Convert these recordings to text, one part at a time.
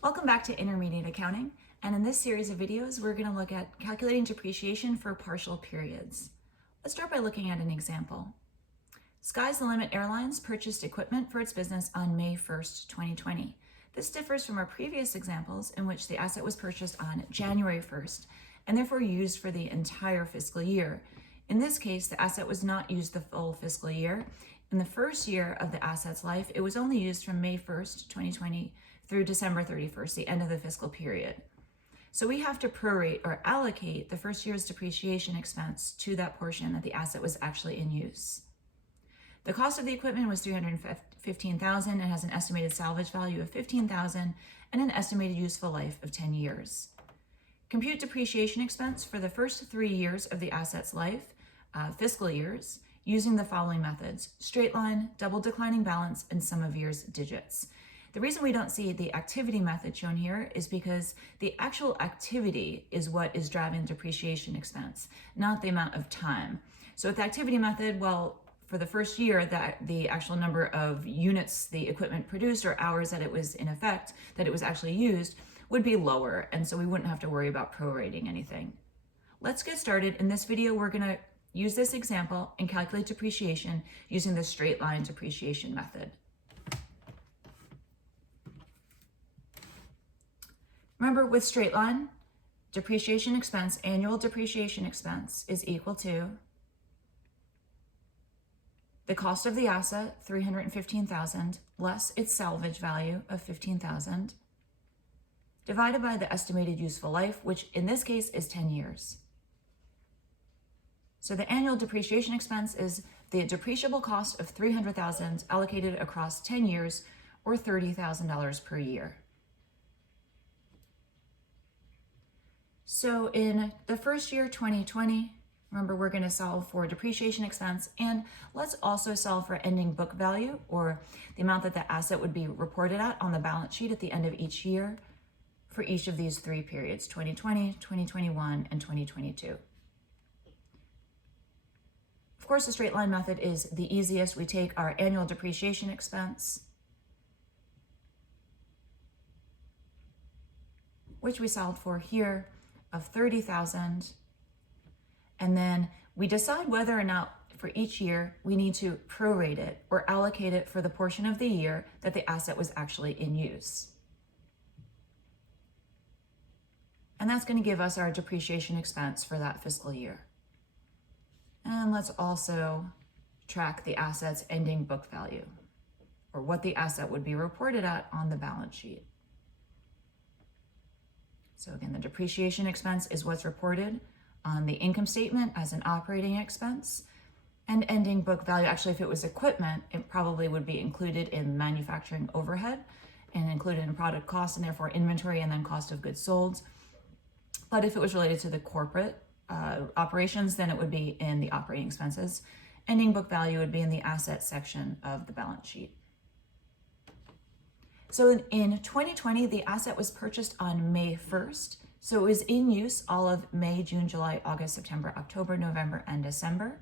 Welcome back to Intermediate Accounting, and in this series of videos we're going to look at calculating depreciation for partial periods. Let's start by looking at an example. Sky's the Limit Airlines purchased equipment for its business on May 1st, 2020. This differs from our previous examples in which the asset was purchased on January 1st and therefore used for the entire fiscal year. In this case, the asset was not used the full fiscal year. In the first year of the asset's life, it was only used from May 1st, 2020 through December 31st, the end of the fiscal period. So we have to prorate or allocate the first year's depreciation expense to that portion that the asset was actually in use. The cost of the equipment was $315,000 and has an estimated salvage value of $15,000 and an estimated useful life of 10 years. Compute depreciation expense for the first 3 years of the asset's life, fiscal years, using the following methods: straight line, double declining balance, and sum of years digits. The reason we don't see the activity method shown here is because the actual activity is what is driving depreciation expense, not the amount of time. So with the activity method, well, for the first year, that the actual number of units the equipment produced or hours that it was in effect, that it was actually used, would be lower, and so we wouldn't have to worry about prorating anything. Let's get started. In this video, we're going to use this example and calculate depreciation using the straight line depreciation method. Remember, with straight line, depreciation expense, annual depreciation expense is equal to the cost of the asset, $315,000, less its salvage value of $15,000, divided by the estimated useful life, which in this case is 10 years. So the annual depreciation expense is the depreciable cost of $300,000 allocated across 10 years, or $30,000 per year. So in the first year, 2020, remember, we're going to solve for depreciation expense, and let's also solve for ending book value, or the amount that the asset would be reported at on the balance sheet at the end of each year for each of these 3 periods, 2020, 2021, and 2022. Of course, the straight line method is the easiest. We take our annual depreciation expense, which we solved for here, of $30,000, and then we decide whether or not for each year we need to prorate it or allocate it for the portion of the year that the asset was actually in use. And that's going to give us our depreciation expense for that fiscal year. And let's also track the asset's ending book value, or what the asset would be reported at on the balance sheet. So again, the depreciation expense is what's reported on the income statement as an operating expense, and ending book value, actually if it was equipment, it probably would be included in manufacturing overhead and included in product cost, and therefore inventory and then cost of goods sold. But if it was related to the corporate operations, then it would be in the operating expenses. Ending book value would be in the asset section of the balance sheet. So in 2020, the asset was purchased on May 1st. So it was in use all of May, June, July, August, September, October, November, and December.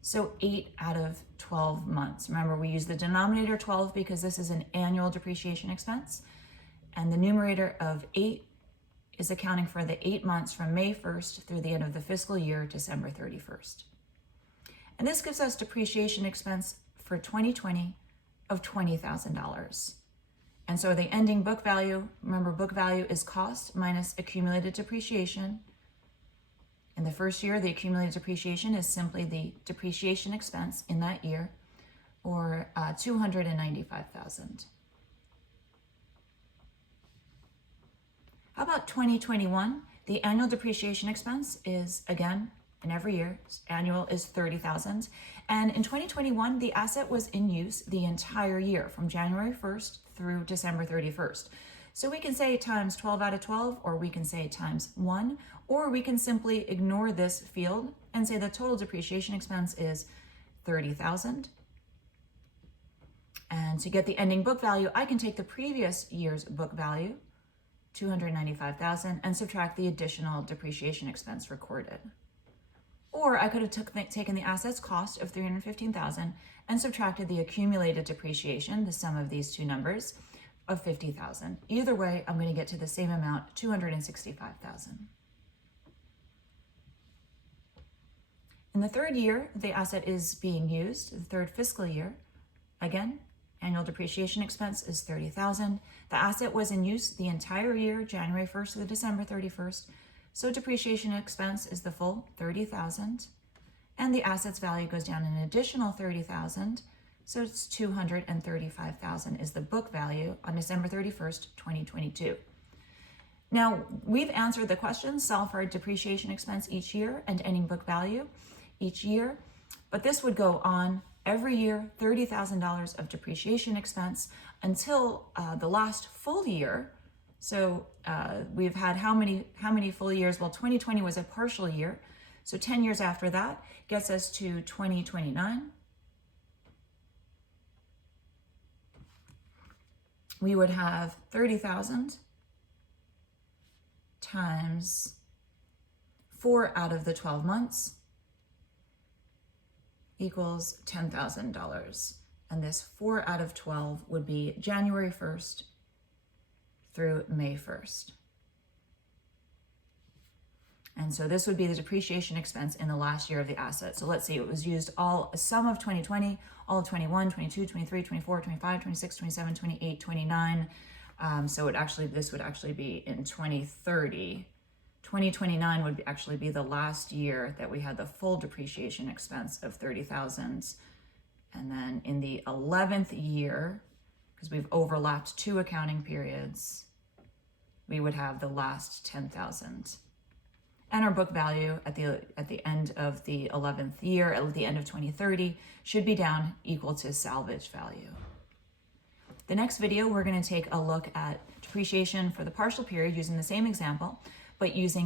So 8 out of 12 months. Remember, we use the denominator 12 because this is an annual depreciation expense. And the numerator of 8 is accounting for the 8 months from May 1st through the end of the fiscal year, December 31st. And this gives us depreciation expense for 2020 of $20,000. And so the ending book value, remember, book value is cost minus accumulated depreciation. In the first year, the accumulated depreciation is simply the depreciation expense in that year, or $295,000. How about 2021? The annual depreciation expense is, again, in every year, annual is $30,000. And in 2021, the asset was in use the entire year from January 1st through December 31st. So we can say times 12 out of 12, or we can say times 1, or we can simply ignore this field and say the total depreciation expense is $30,000. And to get the ending book value, I can take the previous year's book value, $295,000, and subtract the additional depreciation expense recorded. Or I could have taken the asset's cost of $315,000 and subtracted the accumulated depreciation, the sum of these two numbers, of 50,000. Either way, I'm going to get to the same amount, 265,000. In the third year, the asset is being used, the third fiscal year. Again, annual depreciation expense is 30,000. The asset was in use the entire year, January 1st to December 31st. So depreciation expense is the full 30,000. And the asset's value goes down an additional 30,000. So it's 235,000 is the book value on December 31st, 2022. Now, we've answered the question, solve for depreciation expense each year and ending book value each year, but this would go on every year, $30,000 of depreciation expense until the last full year. So we've had how many full years? Well, 2020 was a partial year. So 10 years after that gets us to 2029. We would have 30,000 times 4 out of the 12 months equals $10,000. And this 4 out of 12 would be January 1st through May 1st. And so this would be the depreciation expense in the last year of the asset. So let's see, it was used a sum of 2020, all of 21, 22, 23, 24, 25, 26, 27, 28, 29. So this would actually be in 2030. 2029 would actually be the last year that we had the full depreciation expense of 30,000. And then in the 11th year, because we've overlapped 2 accounting periods, we would have the last 10,000. And our book value at the end of the 11th year, at the end of 2030, should be down equal to salvage value. The next video, we're going to take a look at depreciation for the partial period using the same example, but using